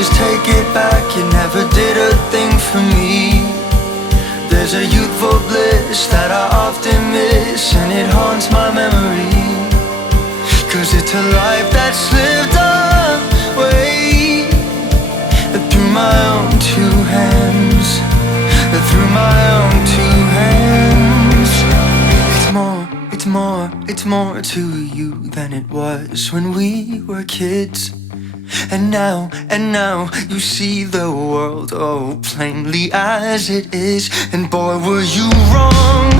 just take it back, you never did a thing for me. There's a youthful bliss that I often miss, and it haunts my memory. 'Cause it's a life that's lived away through my own two hands, through my own two hands. It's more to you than it was when we were kids. And now you see the world, oh, plainly as it is. And boy, were you wrong.